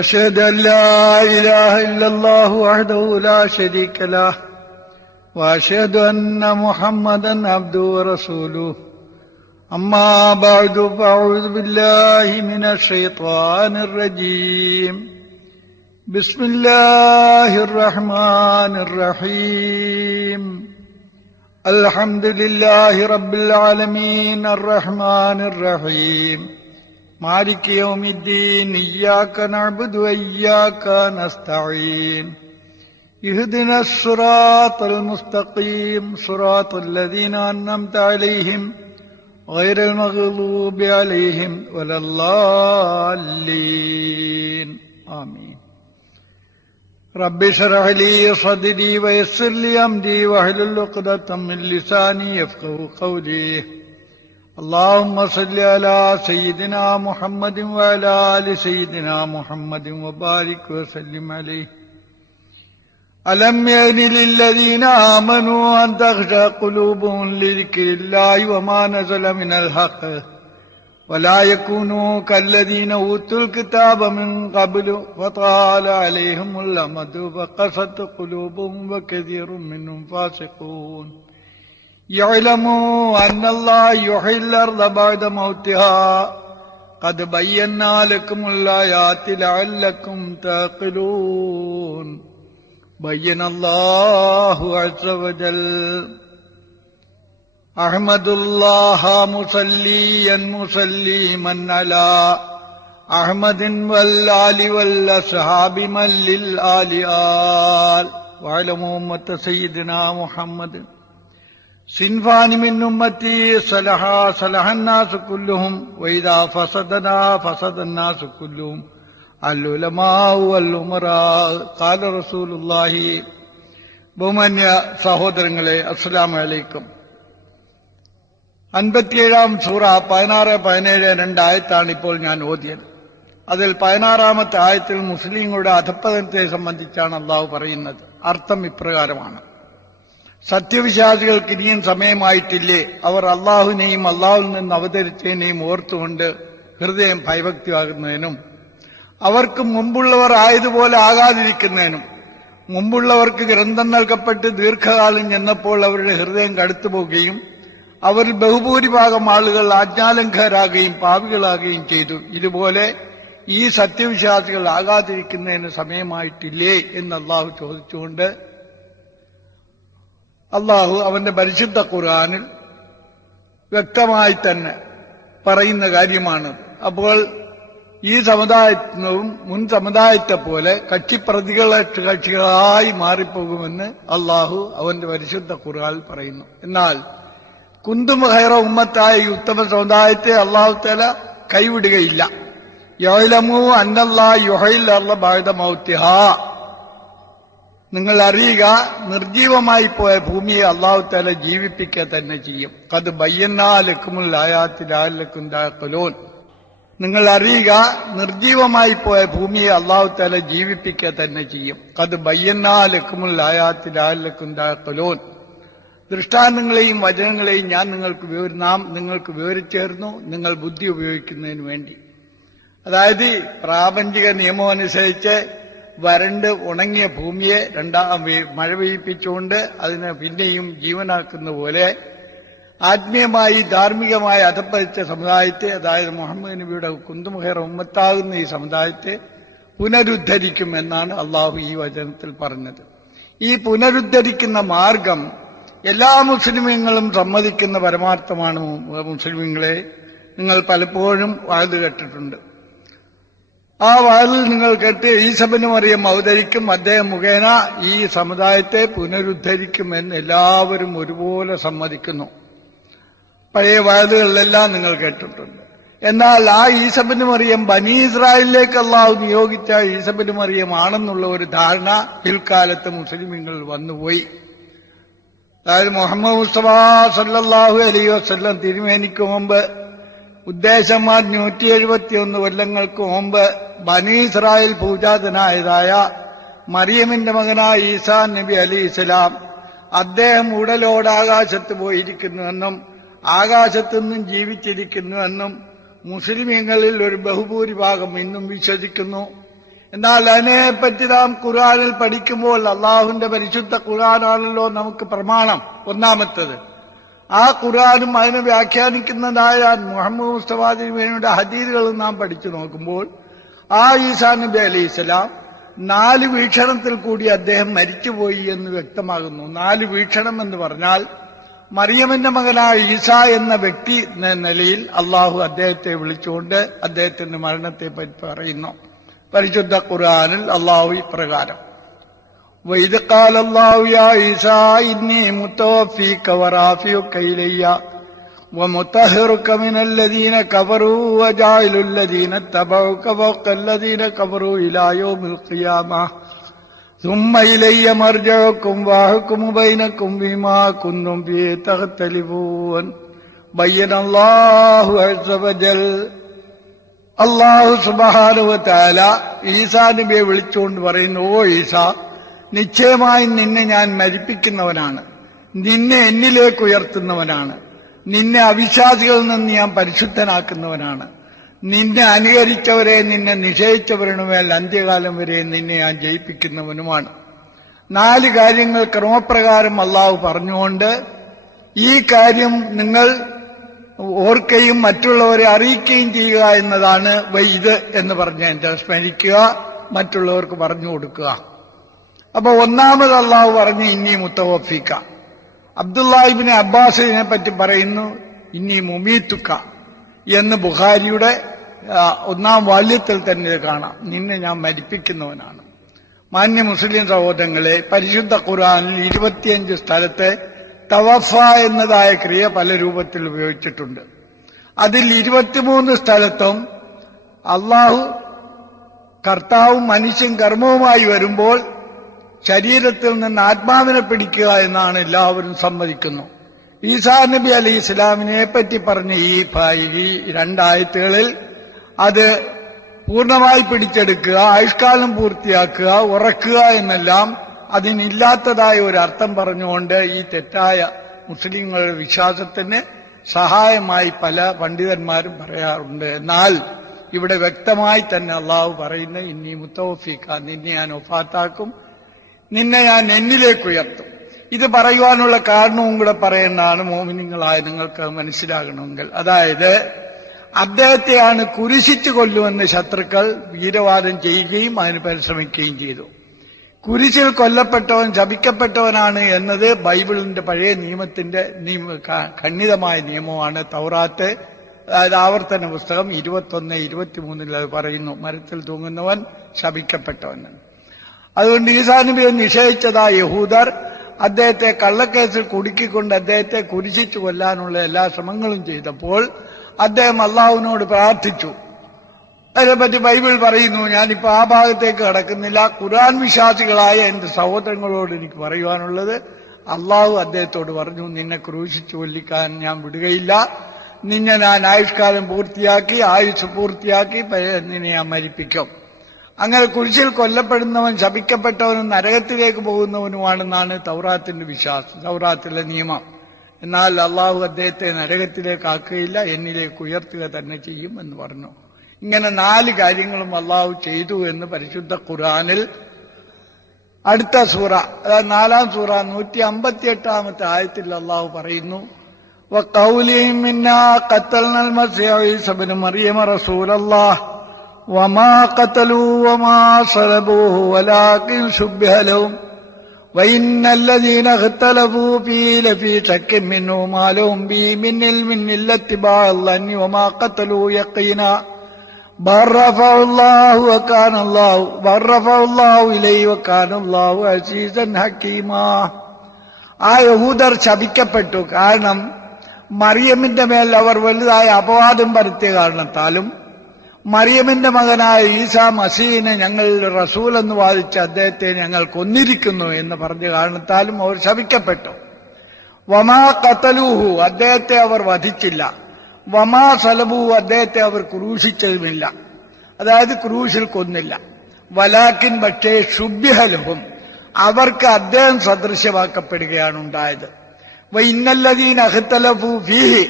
أشهد أن لا إله إلا الله وحده لا شريك له وأشهد أن محمدا عبده ورسوله أما بعد فأعوذ بالله من الشيطان الرجيم بسم الله الرحمن الرحيم الحمد لله رب العالمين الرحمن الرحيم مالك يوم الدين إياك نعبد وإياك نستعين اهدنا الصراط المستقيم صراط الذين أنعمت عليهم غير المغضوب عليهم ولا الضالين آمين رب اشرح لي صدري ويسر لي أمري واحلل عقدة من لساني يفقهوا قولي اللهم صل على سيدنا محمد وعلى آل سيدنا محمد وبارك وسلم عليه ألم يأن للذين آمنوا أن تخشع قلوبهم لذكر الله وما نزل من الحق ولا يكونوا كالذين أوتوا الكتاب من قبل فطال عليهم الأمد فقست قلوبهم وكثير منهم فاسقون يعلموا أن الله يحيي الأرض بعد موتها قد بينا لكم الآيات لعلكم تعقلون بين الله عز وجل أحمد الله مصليا مسلما على أحمد والآل والأصحاب من للآل آل واعلموا أمة سيدنا محمد صنفان من أمتي صلح الناس كلهم وإذا فسد الناس كلهم العلماء والأمراء قال رسول الله. ബഹുമാന്യ സഹോദരങ്ങളെ, അസ്സലാമു അലൈക്കും. 57-ാം സൂറ 16, 17 2 ആയത്താണ് ഇപ്പോൾ ഞാൻ ഓതിയത്. അതിൽ 16-ാമത്തെ ആയത്തിൽ മുസ്ലിങ്ങളുടെ അധപ്പതനത്തെ സംബന്ധിച്ചാണ് അള്ളാഹു പറയുന്നത്. അർത്ഥം ഇപ്രകാരമാണ്: സത്യവിശ്വാസികൾക്ക് ഇനിയും സമയമായിട്ടില്ലേ? അവർ അള്ളാഹുവിനെയും അള്ളാഹുവിൽ നിന്ന് അവതരിച്ചതിനെയും ഓർത്തുകൊണ്ട് ഹൃദയം ഭയഭക്തിയാകുന്നതിനും അവർക്ക് മുമ്പുള്ളവർ ആയതുപോലെ ആകാതിരിക്കുന്നതിനും മുമ്പുള്ളവർക്ക് ഗ്രന്ഥം നൽകപ്പെട്ട് ദീർഘകാലം ചെന്നപ്പോൾ അവരുടെ ഹൃദയം കടുത്തുപോകുകയും അവരിൽ ബഹുഭൂരിഭാഗം ആളുകൾ ആജ്ഞാലംഘരാകുകയും പാപികളാകുകയും ചെയ്തു. ഇതുപോലെ ഈ സത്യവിശ്വാസികൾ ആകാതിരിക്കുന്നതിന് സമയമായിട്ടില്ലേ എന്ന് അള്ളാഹു ചോദിച്ചുകൊണ്ട് അള്ളാഹു അവന്റെ പരിശുദ്ധ ഖുർആനിൽ വ്യക്തമായി തന്നെ പറയുന്ന കാര്യമാണ്. അപ്പോൾ ഈ സമുദായത്തിനും മുൻ സമുദായത്തെ പോലെ കക്ഷികളായി മാറിപ്പോകുമെന്ന് അള്ളാഹു അവന്റെ പരിശുദ്ധ ഖുർആനിൽ പറയുന്നു. എന്നാൽ കുന്തും ഖൈറ ഉമ്മത്തായ ഈ ഉത്തമ സമുദായത്തെ അള്ളാഹു തആല കൈവിടുകയില്ല. യഅലമു അന്നല്ലാഹ യുഹയിൽ അർള ബഅദ മൗതിഹാ. നിങ്ങൾ അറിയുക, നിർജീവമായി പോയ ഭൂമിയെ അള്ളാഹു തആല ജീവിപ്പിക്കുക തന്നെ ചെയ്യും. ഖദ് ബയ്യനാ ലക്കുമുൽ ആയാത്തി ലഅല്ലക്കും തഅഖിലൂൻ. നിങ്ങൾ അറിയുക, നിർജീവമായി പോയ ഭൂമിയെ അള്ളാഹു തആല ജീവിപ്പിക്കുക തന്നെ ചെയ്യും. ഖദ് ബയ്യനാ ലക്കുമുൽ ആയാത്തി ലഅല്ലക്കും തഅഖിലൂൻ. ദൃഷ്ടാന്തങ്ങളെയും വചനങ്ങളെയും നാം നിങ്ങൾക്ക് വിവരിച്ചേർന്നു, നിങ്ങൾ ബുദ്ധി ഉപയോഗിക്കുന്നതിന് വേണ്ടി. അതായത് പ്രാപഞ്ചിക നിയമം അനുസരിച്ച് വരണ്ട് ഉണങ്ങിയ ഭൂമിയെ മഴ പെയ്യിപ്പിച്ചുകൊണ്ട് അതിനെ പിന്നെയും ജീവനാക്കുന്ന പോലെ ആത്മീയമായി ധാർമ്മികമായി അധപ്പതിച്ച സമുദായത്തെ, അതായത് മുഹമ്മദ് നബിയുടെ കുന്തും ഖൈറ ഉമ്മത്താകുന്ന ഈ സമുദായത്തെ പുനരുദ്ധരിക്കും എന്നാണ് അള്ളാഹു ഈ വചനത്തിൽ പറഞ്ഞത്. ഈ പുനരുദ്ധരിക്കുന്ന മാർഗം എല്ലാ മുസ്ലിമീങ്ങളും സമ്മതിക്കുന്ന പരമാർത്ഥമാണ്. മുസ്ലിമീങ്ങളെ, നിങ്ങൾ പലപ്പോഴും വഅദ് കേട്ടിട്ടുണ്ട്. ആ വഅദിൽ നിങ്ങൾ കേട്ട് ഈസാ ഇബ്നു മറിയം അവതരിക്കും, അദ്ദേഹം മുഖേന ഈ സമുദായത്തെ പുനരുദ്ധരിക്കുമെന്ന് എല്ലാവരും ഒരുപോലെ സമ്മതിക്കുന്നു. പഴയ വഅദുകളിലെല്ലാം നിങ്ങൾ കേട്ടിട്ടുണ്ട്. എന്നാൽ ആ ഈസാ ഇബ്നു മറിയം ബനി ഇസ്രായേലിലേക്ക് അള്ളാഹു നിയോഗിച്ച ഈസാ ഇബ്നു മറിയം ആണെന്നുള്ള ഒരു ധാരണ പിൽക്കാലത്ത് മുസ്ലിമീങ്ങൾ വന്നുപോയി. അതായത് മുഹമ്മദ് മുസ്തഫ സല്ലല്ലാഹു അലൈഹി വസല്ലം തിരുമേനിക്ക് മുമ്പ് ഉദ്ദേശന്മാർ 171 കൊല്ലങ്ങൾക്ക് മുമ്പ് ബനി ഇസ്രായേൽ പൂജാതനായതായ മറിയമിന്റെ മകനായ ഈസാ നബി അലൈഹിസ്സലാം അദ്ദേഹം ഉടലോട് ആകാശത്ത് പോയിരിക്കുന്നുവെന്നും ആകാശത്തുനിന്നും ജീവിച്ചിരിക്കുന്നുവെന്നും മുസ്ലിമീങ്ങളിൽ ഒരു ബഹുഭൂരിഭാഗം ഇന്നും വിശ്വസിക്കുന്നു. എന്നാൽ അതിനെപ്പറ്റി നാം ഖുർആനിൽ പഠിക്കുമ്പോൾ അള്ളാഹുവിന്റെ പരിശുദ്ധ ഖുർആനാണല്ലോ നമുക്ക് പ്രമാണം. ഒന്നാമത്തത് ആ ഖുർആനും അതിനെ വ്യാഖ്യാനിക്കുന്നതായ മുഹമ്മദ് മുസ്തഫ തിരുമേനിയുടെ ഹദീസുകളും നാം പഠിച്ചു നോക്കുമ്പോൾ ആ ഈസാ നബി അലൈഹിസ്സലാം 4 വീക്ഷണത്തിൽ കൂടി അദ്ദേഹം മരിച്ചുപോയി എന്ന് വ്യക്തമാകുന്നു. 4 വീക്ഷണം എന്ന് പറഞ്ഞാൽ മറിയമിന്റെ മകനായ ഈസാ എന്ന വ്യക്തി എന്ന നിലയിൽ അള്ളാഹു അദ്ദേഹത്തെ വിളിച്ചുകൊണ്ട് അദ്ദേഹത്തിന്റെ മരണത്തെ പറ്റി പറയുന്നു. പരിശുദ്ധ ഖുർആനിൽ അള്ളാഹു ഇപ്രകാരം വഇദ് ഖാല അല്ലാഹു യാ ഈസാ ഇന്നി മുതവഫീക വറാഫിഉക ഇലയ്യ വമുതഹിറുക മിനല്ലദീന കഫറൂ വജാഇലുല്ലദീന തബഉക ഫൗഖല്ലദീന കഫറൂ ഇലാ യൗമിൽ ഖിയാമഹ ثم إلي مرجعكم وأحكم بينكم بما كنتم فيه تختلفون بين الله عز وجل. അല്ലാഹു സുബ്ഹാനഹു വ തആല ഈസാ നബിയെ വിളിച്ചുകൊണ്ട് പറയുന്നു, ഓ ഈസാ, നിശ്ചയമായും നിന്നെ ഞാൻ മരിപ്പിക്കുന്നവനാണ്, നിന്നെ എന്നിലേക്ക് ഉയർത്തുന്നവനാണ്, നിന്നെ അവിശ്വാസികളിൽ നിന്ന് ഞാൻ പരിശുദ്ധനാക്കുന്നവനാണ്, നിന്നെ അനുകരിച്ചവരെ നിന്നെ നിഷേധിച്ചവരുമേൽ അന്ത്യകാലം വരെ നിന്നെ ഞാൻ ജയിപ്പിക്കുന്നവനുമാണ്. 4 കാര്യങ്ങൾ ക്രമപ്രകാരം അള്ളാഹു പറഞ്ഞുകൊണ്ട് ഈ കാര്യം നിങ്ങൾ ഓർക്കുകയും മറ്റുള്ളവരെ അറിയിക്കുകയും ചെയ്യുക എന്നതാണ് വൈദ് എന്ന് പറഞ്ഞതിന്റെ സ്മരിക്കുക, മറ്റുള്ളവർക്ക് പറഞ്ഞു കൊടുക്കുക. അപ്പൊ ഒന്നാമത് അള്ളാഹു പറഞ്ഞു ഇന്നി മുത്തവഫീക. അബ്ദുല്ലാഹ് ഇബ്നു അബ്ബാസിനെ പറ്റി പറയുന്നു ഇന്നി മുമീത്തുക എന്ന് ബുഖാരിയുടെ 1-ാം വാല്യത്തിൽ തന്നെ കാണാം. നിന്നെ ഞാൻ മരിപ്പിക്കുന്നവനാണ്. മാന്യ മുസ്ലിം സഹോദരങ്ങളെ, പരിശുദ്ധ ഖുർആനിൽ 25 സ്ഥലത്തെ തവഫ എന്നതായ ക്രിയ പല രൂപത്തിൽ ഉപയോഗിച്ചിട്ടുണ്ട്. അതിൽ 23 സ്ഥലത്തും അള്ളാഹു കർത്താവും മനുഷ്യൻ കർമ്മവുമായി വരുമ്പോൾ ശരീരത്തിൽ നിന്ന് ആത്മാവിനെ പിടിക്കുക എന്നാണ് എല്ലാവരും സമ്മതിക്കുന്നു. ഈസാ നബി അലൈഹി ഇസ്ലാമിനെ പറ്റി പറഞ്ഞ ഈ 2 ആയത്തുകളിൽ അത് പൂർണ്ണമായി പിടിച്ചെടുക്കുക, ആയുഷ്കാലം പൂർത്തിയാക്കുക, ഉറക്കുക എന്നെല്ലാം അതിനില്ലാത്തതായ ഒരു അർത്ഥം പറഞ്ഞുകൊണ്ട് ഈ തെറ്റായ മുസ്ലിങ്ങളുടെ വിശ്വാസത്തിന് സഹായമായി പല പണ്ഡിതന്മാരും പറയാറുണ്ട്. എന്നാൽ ഇവിടെ വ്യക്തമായി തന്നെ അള്ളാഹു പറയുന്ന ഇന്നി മുത്തവഫീക, നിന്നെ ഞാൻ ഒഫാത്താക്കും, നിന്നെ ഞാൻ എന്നിലേക്ക് ഉയർത്തും. ഇത് പറയുവാനുള്ള കാരണവും കൂടെ പറയേണ്ടതാണ് മോമിനിങ്ങളായ നിങ്ങൾക്ക് മനസ്സിലാകണമെങ്കിൽ. അതായത് അദ്ദേഹത്തെയാണ് കുരിശിച്ചു കൊല്ലുമെന്ന് ശത്രുക്കൾ വീരവാദം ചെയ്യുകയും അതിന് പരിശ്രമിക്കുകയും ചെയ്തു. കുരിശിൽ കൊല്ലപ്പെട്ടവൻ ശപിക്കപ്പെട്ടവനാണ് എന്നത് ബൈബിളിന്റെ പഴയ നിയമത്തിന്റെ ഖണ്ഡിതമായ നിയമമാണ്. തൗറാത്ത്, അതായത് ആവർത്തന പുസ്തകം 21-23 അത് പറയുന്നു, മരത്തിൽ തൂങ്ങുന്നവൻ ശപിക്കപ്പെട്ടവനാണ്. അതുകൊണ്ട് ഈസാ നബിയെ നിഷേധിച്ചതായ യഹൂദർ അദ്ദേഹത്തെ കള്ളക്കേസിൽ കുടുക്കിക്കൊണ്ട് അദ്ദേഹത്തെ കുരിശിച്ചു കൊല്ലാനുള്ള എല്ലാ ശ്രമങ്ങളും ചെയ്തപ്പോൾ അദ്ദേഹം അള്ളാഹുവിനോട് പ്രാർത്ഥിച്ചു. അതിനെപ്പറ്റി ബൈബിൾ പറയുന്നു. ഞാനിപ്പോ ആ ഭാഗത്തേക്ക് കടക്കുന്നില്ല. ഖുർആൻ വിശ്വാസികളായ എന്റെ സഹോദരങ്ങളോട് എനിക്ക് പറയുവാനുള്ളത്, അള്ളാഹു അദ്ദേഹത്തോട് പറഞ്ഞു, നിന്നെ ക്രൂശിച്ചു കൊല്ലിക്കാൻ ഞാൻ വിടുകയില്ല, നിന്നെ ഞാൻ ആയുഷ്കാലം പൂർത്തിയാക്കി, ആയുസ് പൂർത്തിയാക്കി നിന്നെ ഞാൻ മരിപ്പിക്കും. അങ്ങനെ കുരിശിൽ കൊല്ലപ്പെടുന്നവൻ ശപിക്കപ്പെട്ടവനും നരകത്തിലേക്ക് പോകുന്നവനുമാണെന്നാണ് തൗറാത്തിന്റെ വിശ്വാസം, തൗറാത്തിലെ നിയമം. എന്നാൽ അള്ളാഹു അദ്ദേഹത്തെ നരകത്തിലേക്ക് ആക്കുകയില്ല, എന്നിലേക്ക് ഉയർത്തുക തന്നെ ചെയ്യും എന്ന് പറഞ്ഞു. ഇങ്ങനെ 4 കാര്യങ്ങളും അള്ളാഹു ചെയ്തു എന്ന് പരിശുദ്ധ ഖുർആനിൽ അടുത്ത സൂറ, അതായത് 4-ാം സൂറ 158-ാമത്തെ ആയത്തിൽ അള്ളാഹു പറയുന്നു, വഖൗലിഹിം ഇന്നാ ഖതൽനൽ മസീഹ ഈസ ഇബ്നു മറിയം റസൂലല്ലാഹ് വമാ ഖതലൂ വമാ സലബൂഹു വലാകിൻ ശുബ്ബിഹ ലഹും വഇന്നല്ലദീന ഖതലഫൂ ഫീഹി ലഫീ ശക്കിൻ മിൻഹു മാ ലഹും ബിഹി മിൻ ഇൽമിൻ ഇല്ലാ ഇത്തിബാഅൽ ലന്നി വമാ ഖതലൂ യഖീനാ ബൽ റഫഅല്ലാഹു ഇലൈഹി വകാനല്ലാഹു അസീസൻ ഹകീമാ. ആ യഹൂദർ ശപിക്കപ്പെട്ടു. കാരണം മറിയമിന്റെ മേൽ അവർ വലുതായ അപവാദം പരത്തിയ കാരണത്താലും മറിയമിന്റെ മകനായ ഈസാ മസീഹിനെ ഞങ്ങൾ റസൂൽ എന്ന് വാദിച്ച് അദ്ദേഹത്തെ ഞങ്ങൾ കൊന്നിരിക്കുന്നു എന്ന് പറഞ്ഞ കാരണത്താലും അവർ ശപിക്കപ്പെട്ടു. വമാ ഖതലൂഹു, അദ്ദേഹത്തെ അവർ വധിച്ചില്ല. വമാ സലബൂഹു, അദ്ദേഹത്തെ അവർ ക്രൂശിച്ചതുമില്ല, അതായത് ക്രൂശിൽ കൊന്നില്ല. വലാക്കിൻ, പക്ഷേ ശുബ്ബിഹ ലഹും, അവർക്ക് അദ്ദേഹം സദൃശ്യമാക്കപ്പെടുകയാണ് ഉണ്ടായത്. വഇന്നല്ലദീന ഖതലഫൂ ഫീഹി,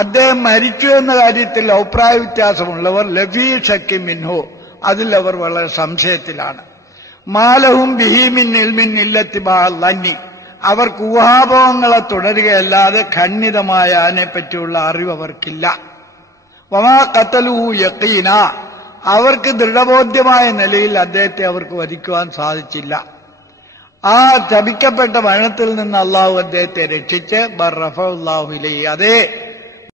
അദ്ദേഹം മരിച്ചു എന്ന കാര്യത്തിൽ അഭിപ്രായ വ്യത്യാസമുള്ളവർ ലഫീ ശക്കിൻ മിൻഹു, അതിൽ അവർ വളരെ സംശയത്തിലാണ്. മാലഹും ബിഹീമിൻ ഇൽമിൻ ഇല്ലത്തിബാ ലന്നി, അവർക്ക് ഊഹാപോഹങ്ങളെ തുടരുകയല്ലാതെ ഖണ്ഡിതമായ അതിനെപ്പറ്റിയുള്ള അറിവ് അവർക്കില്ല. വമാ ഖതലുഹു യഖീന, അവർക്ക് ദൃഢബോധ്യമായ നിലയിൽ അദ്ദേഹത്തെ അവർക്ക് വധിക്കുവാൻ സാധിച്ചില്ല. ആ ശപിക്കപ്പെട്ട മരണത്തിൽ നിന്ന് അള്ളാഹു അദ്ദേഹത്തെ രക്ഷിച്ച് ബർ റഫഉല്ലാഹു ഇലൈഹി, അതേ